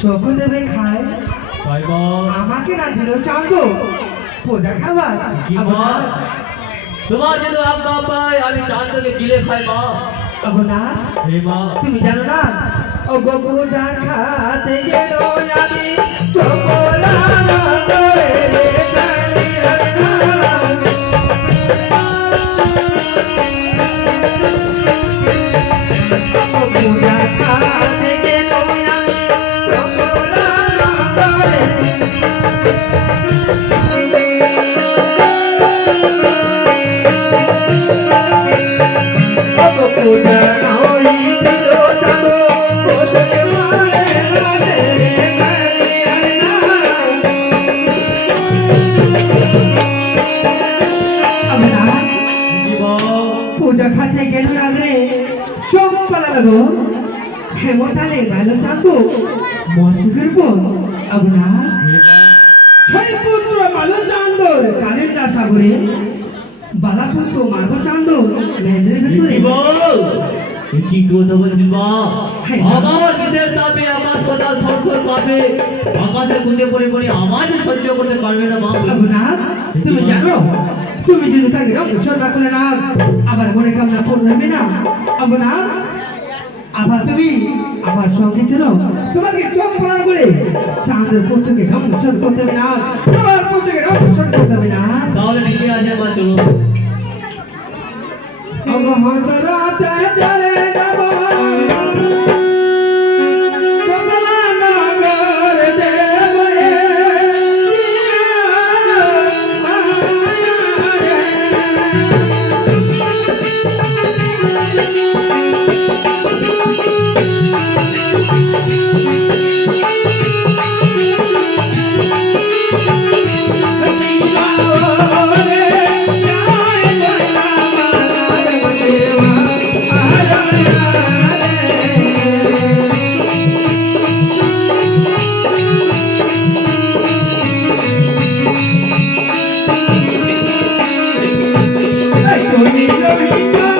সকল দেবে খায় আমাকে না দিল চাঁদ পোজা খাবার তোমার যদি আজ্ঞা পাই আমি চাঁদকে গিলে খাই মা। না তুমি জানো না ও গো পোজা খাতে গেল আমি চোখলা করে রে কালি পোজা খাতে গেল পূজা খাতে গেল আগে চোখ পালা লাগো হেমতালে ভালো চাঁদো মসুকের পর আবনা ছয় পুত্র ভালো চাঁদো কালের দাসাগরে বালাপুত্র মার্গ চাঁদো মেহেন্দ্রের ভিতরে কি কথা বলছিস মা? আমার নিজের দাবি আমার কথা সংকট পাবে আমাদের খুঁজে পড়ে পড়ে আমাদের সহ্য করতে পারবে না মা। আবনা তুমি জানো তুমি যদি তাকে রক্ষণ রাখলে না আবার মনে কামনা করবে না আবনা আবার তুমি আমার সঙ্গে ছিল তোমাকে চোখ পড়া করে চাঁদের পুত্রকে রক্ষণ করতে হবে না তোমার পুত্রকে রক্ষণ করতে হবে না তাহলে ঠিক আছে মা চলো। রাতে চলে যাব Hey,